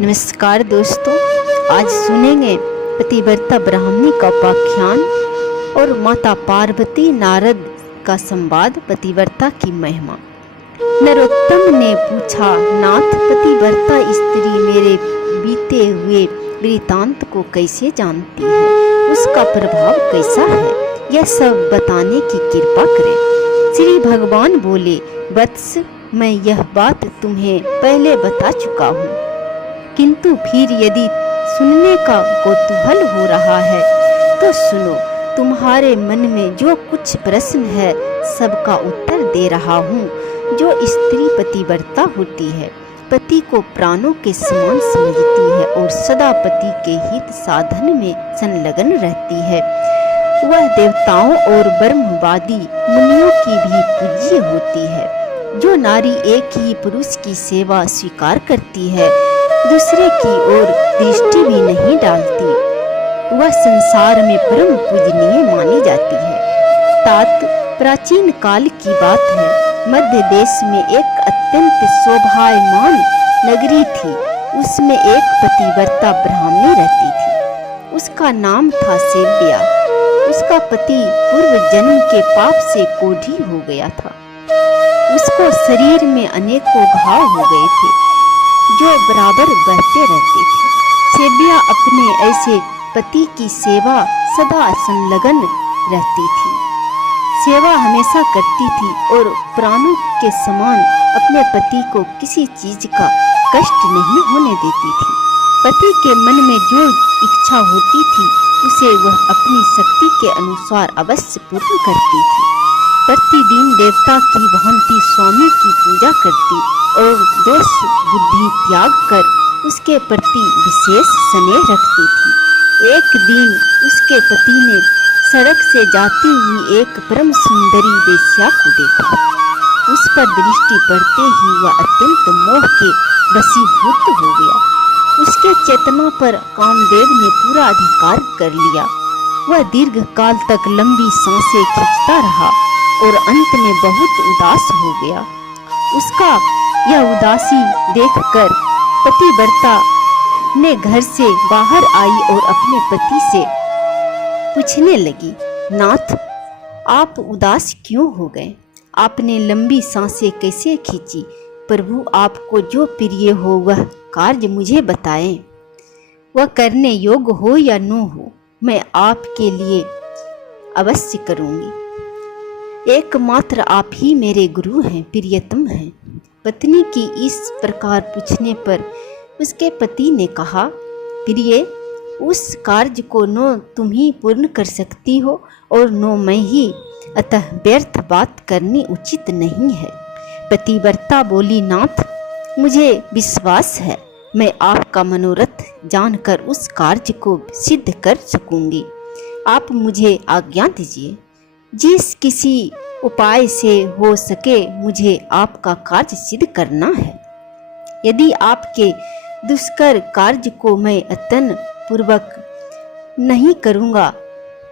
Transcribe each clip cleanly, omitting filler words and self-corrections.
नमस्कार दोस्तों, आज सुनेंगे पतिव्रता ब्राह्मणी का उपाख्यान और माता पार्वती नारद का संवाद। पतिव्रता की महिमा। नरोत्तम ने पूछा, नाथ, पतिव्रता स्त्री मेरे बीते हुए वृतांत को कैसे जानती है, उसका प्रभाव कैसा है, यह सब बताने की कृपा करें। श्री भगवान बोले, वत्स, मैं यह बात तुम्हें पहले बता चुका हूँ, किंतु फिर यदि सुनने का कौतूहल हो रहा है तो सुनो। तुम्हारे मन में जो कुछ प्रश्न है सबका उत्तर दे रहा हूँ। जो स्त्री पतिव्रता होती है, पति को प्राणों के समान समझती है और सदा पति के हित साधन में संलग्न रहती है, वह देवताओं और ब्रह्मवादी मुनियों की भी पूज्य होती है। जो नारी एक ही पुरुष की सेवा स्वीकार करती है, दूसरे की ओर दृष्टि भी नहीं डालती, वह संसार में परम पूजनीय मानी जाती है। तात, प्राचीन काल की बात है। मध्य देश में एक अत्यंत शोभायमान नगरी थी। उसमें एक पतिव्रता ब्राह्मणी रहती थी। उसका नाम था सेव्या। उसका पति पूर्व जन्म के पाप से कोढ़ी हो गया था। उसको शरीर में अनेकों घाव हो गए थे जो बराबर बहते रहते थे। सेव्या अपने ऐसे पति की सेवा सदा संलग्न रहती थी। सेवा हमेशा करती थी और प्राणों के समान अपने पति को किसी चीज का कष्ट नहीं होने देती थी। पति के मन में जो इच्छा होती थी उसे वह अपनी शक्ति के अनुसार अवश्य पूर्ण करती थी। प्रतिदिन देवता की भांति स्वामी की पूजा करती और दोष बुद्धि त्याग कर उसके प्रति विशेष स्नेह रखती थी। एक दिन उसके पति ने सड़क से जाती हुई एक परम सुंदरी वेश्या को देखा। उस पर दृष्टि पड़ते ही वह अत्यंत मोह के वशीभूत हो गया। उसके चेतना पर कामदेव ने पूरा अधिकार कर लिया। वह दीर्घ काल तक लंबी सांसें खींचता रहा और अंत में बहुत उदास हो गया। उसका यह उदासी देखकर पतिव्रता ने घर से बाहर आई और अपने पति से पूछने लगी, नाथ, आप उदास क्यों हो गए? आपने लंबी सांसें कैसे खींची? प्रभु, आपको जो प्रिय हो वह कार्य मुझे बताएं। वह करने योग्य हो या न हो, मैं आपके लिए अवश्य करूंगी। एकमात्र आप ही मेरे गुरु हैं, प्रियतम हैं। पत्नी की इस प्रकार पूछने पर उसके पति ने कहा, प्रिय, उस कार्य को न तुम ही पूर्ण कर सकती हो और न मैं ही, अतः व्यर्थ बात करनी उचित नहीं है। पतिव्रता बोली, नाथ, मुझे विश्वास है मैं आपका मनोरथ जानकर उस कार्य को सिद्ध कर सकूंगी। आप मुझे आज्ञा दीजिए। जिस किसी उपाय से हो सके मुझे आपका कार्य सिद्ध करना है। यदि आपके दुष्कर कार्य को मैं यत्न पूर्वक नहीं करूँगा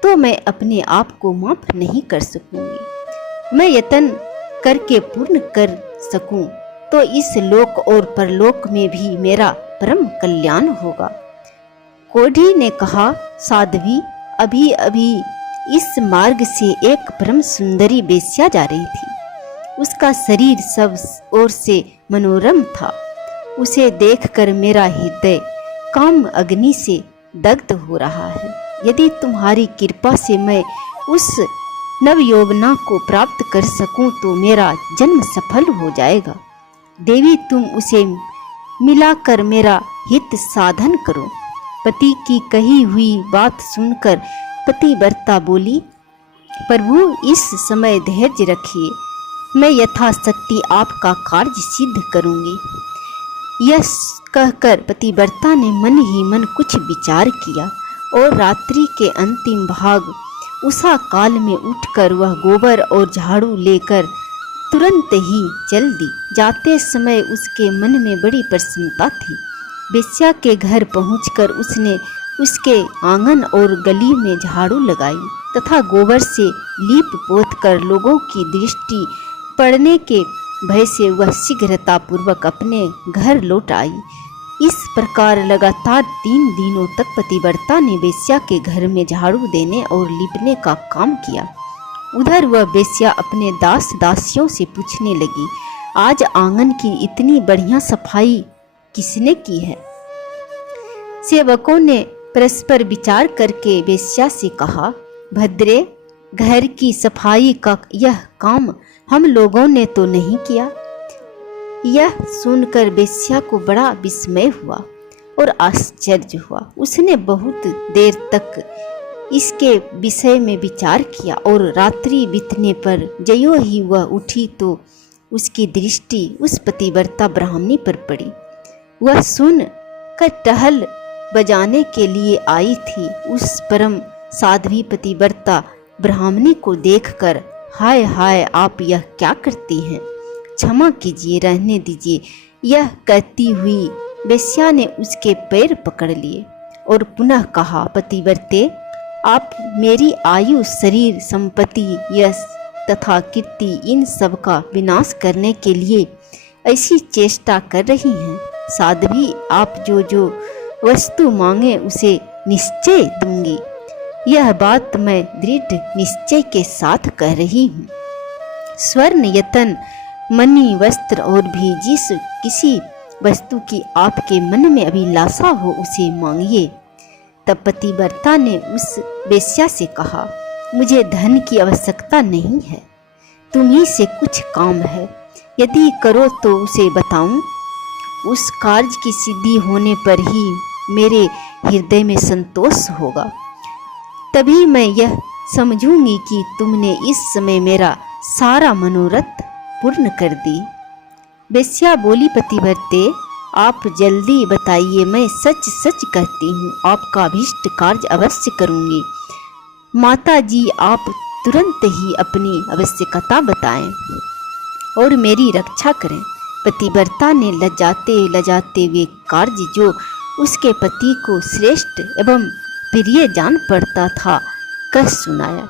तो मैं अपने आप को माफ नहीं कर सकूंगी। मैं यत्न करके पूर्ण कर सकूं तो इस लोक और परलोक में भी मेरा परम कल्याण होगा। कोढ़ी ने कहा, साध्वी, अभी अभी इस मार्ग से एक परम सुंदरी वेश्या जा रही थी। उसका शरीर सब ओर से मनोरम था। उसे देखकर मेरा हृदय काम अग्नि से दग्ध हो रहा है। यदि तुम्हारी कृपा से मैं उस नवयौवना को प्राप्त कर सकूं तो मेरा जन्म सफल हो जाएगा। देवी, तुम उसे मिलाकर मेरा हित साधन करो। पति की कही हुई बात सुनकर पतिव्रता बोली, प्रभु, इस समय धैर्य रखिए, मैं यथाशक्ति आपका कार्य सिद्ध करूंगी। यह कहकर पतिव्रता ने मन ही मन कुछ विचार किया और रात्रि के अंतिम भाग उषा काल में उठकर वह गोबर और झाड़ू लेकर तुरंत ही चल दी। जाते समय उसके मन में बड़ी प्रसन्नता थी। वेश्या के घर पहुंचकर उसने उसके आंगन और गली में झाड़ू लगाई तथा गोबर से लीप पोत कर लोगों की दृष्टि पड़ने के भय से वह शीघ्रता पूर्वक अपने घर लौट आई। इस प्रकार लगातार 3 दिनों तक पतिव्रता ने वेश्या के घर में झाड़ू देने और लिपने का काम किया। उधर वह वेश्या अपने दास दासियों से पूछने लगी, आज आंगन की इतनी बढ़िया सफाई किसने की है? सेवकों ने परस्पर विचार करके वेश्या से कहा, भद्रे, घर की सफाई का यह काम हम लोगों ने तो नहीं किया। यह सुनकर वेश्या को बड़ा विस्मय हुआ और आश्चर्य हुआ। उसने बहुत देर तक इसके विषय में विचार किया और रात्रि बीतने पर ज्यों ही वह उठी तो उसकी दृष्टि उस पतिव्रता ब्राह्मणी पर पड़ी। वह सुन कर टहल बजाने के लिए आई थी। उस परम साध्वी पतिव्रता ब्राह्मणी को देखकर, हाय हाय, आप यह क्या करती हैं? क्षमा कीजिए, रहने दीजिए। यह कहती हुई वेश्या ने उसके पैर पकड़ लिए और पुनः कहा, पतिव्रते, आप मेरी आयु, शरीर, संपत्ति, यश तथा कीर्ति, इन सब का विनाश करने के लिए ऐसी चेष्टा कर रही हैं। साध्वी, आप जो जो वस्तु मांगे उसे निश्चय दूंगी। यह बात मैं दृढ़ निश्चय के साथ कह रही हूँ। स्वर्ण, यतन, मणि, वस्त्र और भी जिस किसी वस्तु की आपके मन में अभिलाषा हो उसे मांगिए। तब पतिव्रता ने उस वेश्या से कहा, मुझे धन की आवश्यकता नहीं है, तुम्ही से कुछ काम है, यदि करो तो उसे बताऊं। उस कार्य की सिद्धि होने पर ही मेरे हृदय में संतोष होगा। तभी मैं यह समझूंगी कि तुमने इस समय मेरा सारा मनोरथ पूर्ण कर दी। वेश्या बोली, पतिव्रते, आप जल्दी बताइए, मैं सच सच कहती हूँ, आपका अभीष्ट कार्य अवश्य करूँगी। माता जी, आप तुरंत ही अपनी आवश्यकता बताएं और मेरी रक्षा करें। पतिव्रता ने लजाते लजाते वे कार्य जो उसके पति को श्रेष्ठ एवं प्रिय जान पड़ता था कह सुनाया।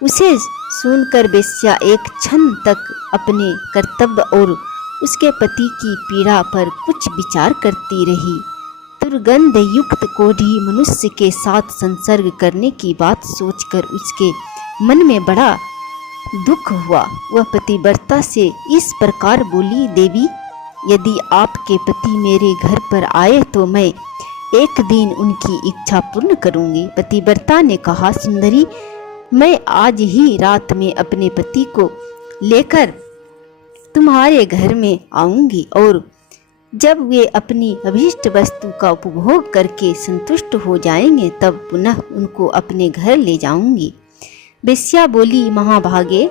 उसे सुनकर वेश्या एक क्षण तक अपने कर्तव्य और उसके पति की पीड़ा पर कुछ विचार करती रही। दुर्गंध युक्त कोढ़ी मनुष्य के साथ संसर्ग करने की बात सोचकर उसके मन में बड़ा दुख हुआ। वह पतिव्रता से इस प्रकार बोली, देवी, यदि आपके पति मेरे घर पर आए तो मैं एक दिन उनकी इच्छा पूर्ण करूंगी। पतिव्रता ने कहा, सुंदरी, मैं आज ही रात में अपने पति को लेकर तुम्हारे घर में आऊंगी और जब वे अपनी अभीष्ट वस्तु का उपभोग करके संतुष्ट हो जाएंगे तब पुनः उनको अपने घर ले जाऊंगी। वेश्या बोली, महाभागे,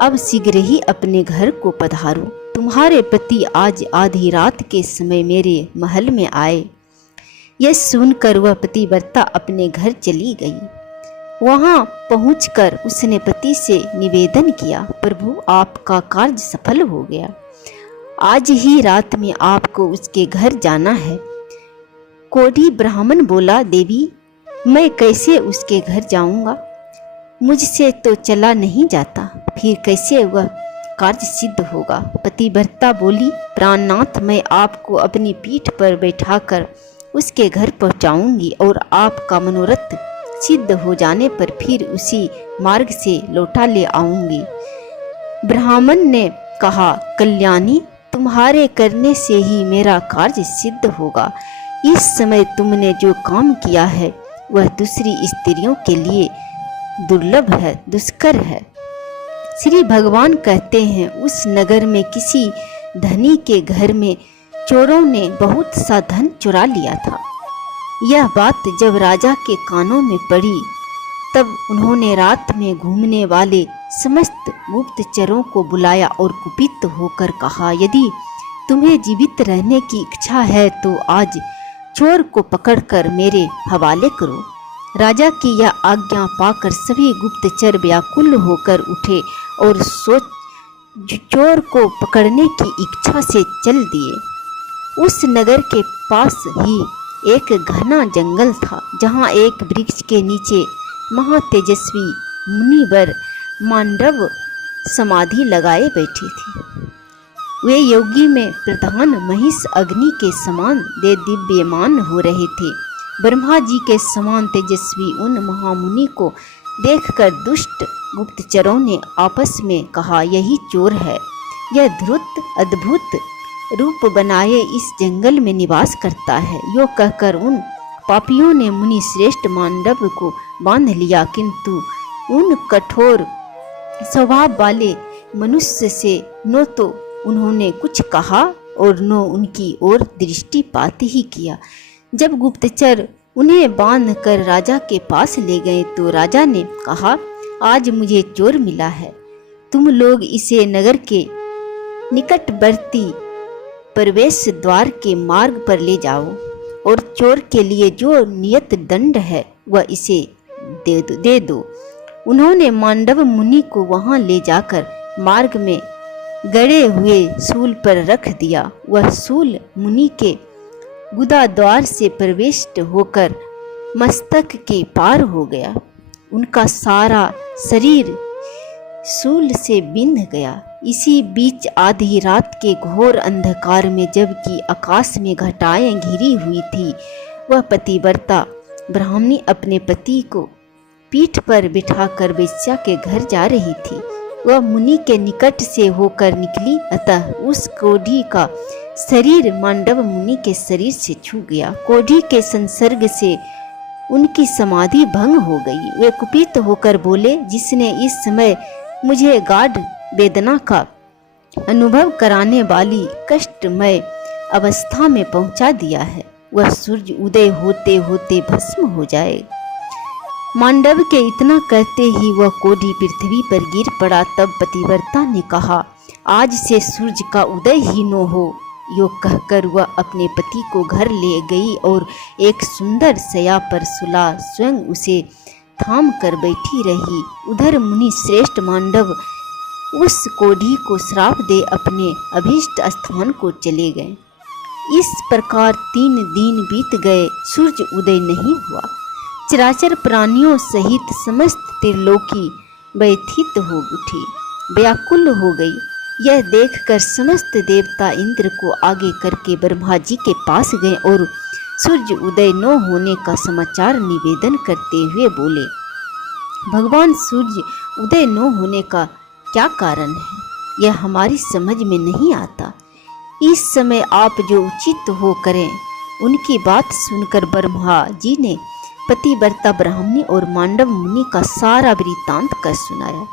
अब शीघ्र ही अपने घर को पधारो। तुम्हारे पति आज आधी रात के समय मेरे महल में आए। यह सुनकर वह पतिव्रता अपने घर चली गई। वहां पहुंचकर उसने पति से निवेदन किया, प्रभु, आपका कार्य सफल हो गया। आज ही रात में आपको उसके घर जाना है। कोढ़ी ब्राह्मण बोला, देवी, मैं कैसे उसके घर जाऊंगा? मुझसे तो चला नहीं जाता, फिर कैसे वह कार्य सिद्ध होगा? पतिव्रता बोली, प्राणनाथ, मैं आपको अपनी पीठ पर बैठाकर उसके घर पहुंचाऊंगी और आपका मनोरथ सिद्ध हो जाने पर फिर उसी मार्ग से लौटा ले आऊंगी। ब्राह्मण ने कहा, कल्याणी, तुम्हारे करने से ही मेरा कार्य सिद्ध होगा। इस समय तुमने जो काम किया है वह दूसरी स्त्रियों के लिए दुर्लभ है, दुष्कर है। श्री भगवान कहते हैं, उस नगर में किसी धनी के घर में चोरों ने बहुत सा धन चुरा लिया था। यह बात जब राजा के कानों में पड़ी तब उन्होंने रात में घूमने वाले समस्त गुप्तचरों को बुलाया और कुपित होकर कहा, यदि तुम्हें जीवित रहने की इच्छा है तो आज चोर को पकड़कर मेरे हवाले करो। राजा की यह आज्ञा पाकर सभी गुप्तचर व्याकुल होकर उठे और चोर को पकड़ने की इच्छा से चल दिए। उस नगर के पास ही एक घना जंगल था, जहाँ एक वृक्ष के नीचे महातेजस्वी मुनिवर मांडव समाधि लगाए बैठे थे। वे योगी में प्रधान महिष अग्नि के समान दे दिव्यमान हो रहे थे। ब्रह्मा जी के समान तेजस्वी उन महामुनि को देखकर दुष्ट गुप्तचरों ने आपस में कहा, यही चोर है, यह धूर्त अद्भुत रूप बनाए इस जंगल में निवास करता है। यो कहकर उन पापियों ने मुनि श्रेष्ठ मांडव को बांध लिया, किंतु उन कठोर स्वभाव वाले मनुष्य से न तो उन्होंने कुछ कहा और न उनकी ओर दृष्टिपात ही किया। जब गुप्तचर उन्हें बांध कर राजा के पास ले गए तो राजा ने कहा, आज मुझे चोर मिला है, तुम लोग इसे नगर के निकटवर्ती प्रवेश द्वार के मार्ग पर ले जाओ और चोर के लिए जो नियत दंड है वह इसे दे दो। उन्होंने मांडव मुनि को वहां ले जाकर मार्ग में गड़े हुए सूल पर रख दिया। वह सूल मुनि के गुदा द्वार से प्रविष्ट होकर मस्तक के पार हो गया। उनका सारा शरीर सूल से बिंध गया। इसी बीच आधी रात के घोर अंधकार में, जबकि आकाश में घटाएं घिरी हुई थी, वह पतिव्रता ब्राह्मणी अपने पति को पीठ पर बिठाकर वेश्या के घर जा रही थी। वह मुनि के निकट से होकर निकली, अतः उस कोढ़ी का शरीर मांडव मुनि के शरीर से छू गया। कोढ़ी के संसर्ग से उनकी समाधि भंग हो गई। वे कुपित होकर बोले, जिसने इस समय मुझे गाढ़ वेदना का अनुभव कराने वाली कष्टमय अवस्था में पहुंचा दिया है, वह सूर्य उदय होते होते भस्म हो जाए। मांडव के इतना कहते ही वह कोढ़ी पृथ्वी पर गिर पड़ा। तब पतिव्रता ने कहा, आज से सूर्य का उदय ही न हो। यो कहकर वह अपने पति को घर ले गई और एक सुंदर शया पर सुला स्वयं उसे थाम कर बैठी रही। उधर मुनि श्रेष्ठ मांडव उस कोढ़ी को श्राप दे अपने अभीष्ट स्थान को चले गए। इस प्रकार 3 दिन बीत गए, सूर्य उदय नहीं हुआ। चराचर प्राणियों सहित समस्त त्रिलोकी व्यथित हो उठी, व्याकुल हो गई। यह देखकर समस्त देवता इंद्र को आगे करके ब्रह्मा जी के पास गए और सूर्य उदय न होने का समाचार निवेदन करते हुए बोले, भगवान, सूर्य उदय न होने का क्या कारण है, यह हमारी समझ में नहीं आता। इस समय आप जो उचित हो करें। उनकी बात सुनकर ब्रह्मा जी ने पतिव्रता ब्राह्मणी और मांडव मुनि का सारा वृत्तांत कर सुनाया।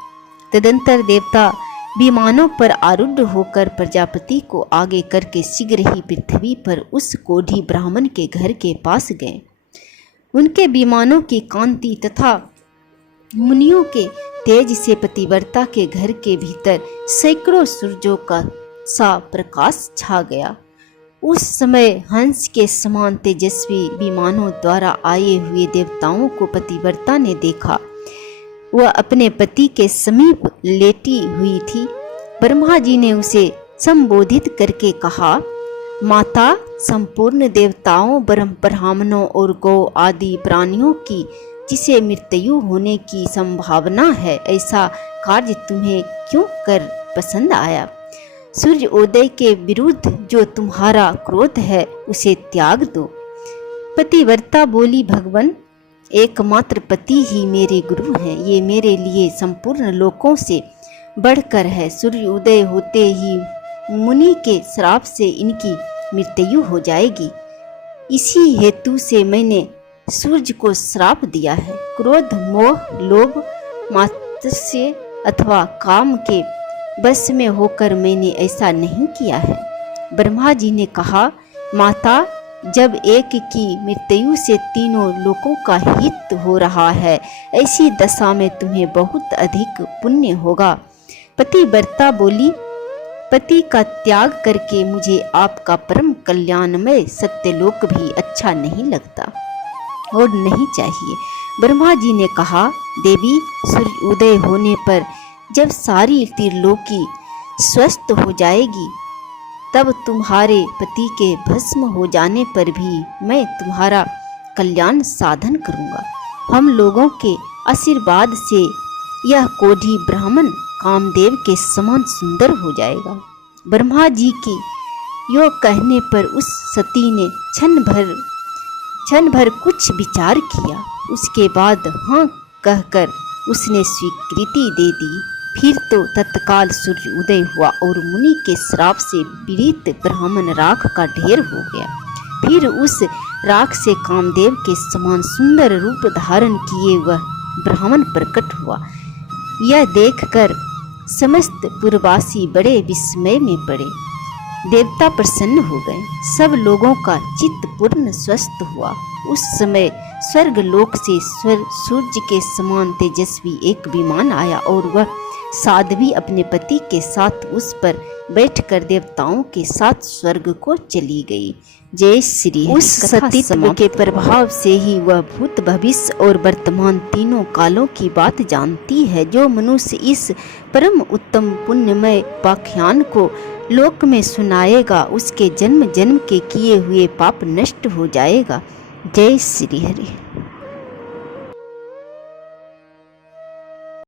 तदंतर देवता विमानों पर आरूढ़ होकर प्रजापति को आगे करके शीघ्र ही पृथ्वी पर उस कोढ़ी ब्राह्मण के घर के पास गए। उनके विमानों की कांति तथा मुनियों के तेज से पतिव्रता के घर के भीतर सैकड़ों सूर्यों का सा प्रकाश छा गया। उस समय हंस के समान तेजस्वी विमानों द्वारा आए हुए देवताओं को पतिव्रता ने देखा। वह अपने पति के समीप लेटी हुई थी। ब्रह्मा जी ने उसे संबोधित करके कहा, माता, संपूर्ण देवताओं, ब्राह्मणों और गौ आदि प्राणियों की जिसे मृत्यु होने की संभावना है, ऐसा कार्य तुम्हें क्यों कर पसंद आया? सूर्य उदय के विरुद्ध जो तुम्हारा क्रोध है उसे त्याग दो। पतिव्रता बोली, भगवान, एकमात्र पति ही मेरे गुरु हैं। ये मेरे लिए संपूर्ण लोकों से बढ़कर है। सूर्य उदय होते ही मुनि के श्राप से इनकी मृत्यु हो जाएगी। इसी हेतु से मैंने सूर्य को श्राप दिया है। क्रोध, मोह, लोभ, मात्सर्य अथवा काम के बस में होकर मैंने ऐसा नहीं किया है। ब्रह्मा जी ने कहा, माता, जब एक की मृत्यु से तीनों लोकों का हित हो रहा है, ऐसी दशा में तुम्हें बहुत अधिक पुण्य होगा। पतिव्रता बोली, पति का त्याग करके मुझे आपका परम कल्याणमय सत्यलोक भी अच्छा नहीं लगता और नहीं चाहिए। ब्रह्मा जी ने कहा, देवी, सूर्य उदय होने पर जब सारी त्रिलोकी स्वस्थ हो जाएगी, तब तुम्हारे पति के भस्म हो जाने पर भी मैं तुम्हारा कल्याण साधन करूंगा। हम लोगों के आशीर्वाद से यह कोढ़ी ब्राह्मण कामदेव के समान सुंदर हो जाएगा। ब्रह्मा जी के यो कहने पर उस सती ने क्षण भर कुछ विचार किया। उसके बाद हाँ कहकर उसने स्वीकृति दे दी। फिर तो तत्काल सूर्य उदय हुआ और मुनि के श्राप से पीड़ित ब्राह्मण राख का ढेर हो गया। फिर उस राख से कामदेव के समान सुंदर रूप धारण किए वह ब्राह्मण प्रकट हुआ। यह देखकर समस्त पुरवासी बड़े विस्मय में पड़े। देवता प्रसन्न हो गए। सब लोगों का चित्त पूर्ण स्वस्थ हुआ। उस समय स्वर्ग लोक से सूर्य के समान तेजस्वी एक विमान आया और वह साध्वी अपने पति के साथ उस पर बैठकर देवताओं के साथ स्वर्ग को चली गई। जय श्री हरि। उस सतीत्व के प्रभाव से ही वह भूत भविष्य और वर्तमान तीनों कालों की बात जानती है। जो मनुष्य इस परम उत्तम पुण्यमय उपाख्यान को लोक में सुनाएगा उसके जन्म जन्म के किए हुए पाप नष्ट हो जाएगा। जय श्री हरि।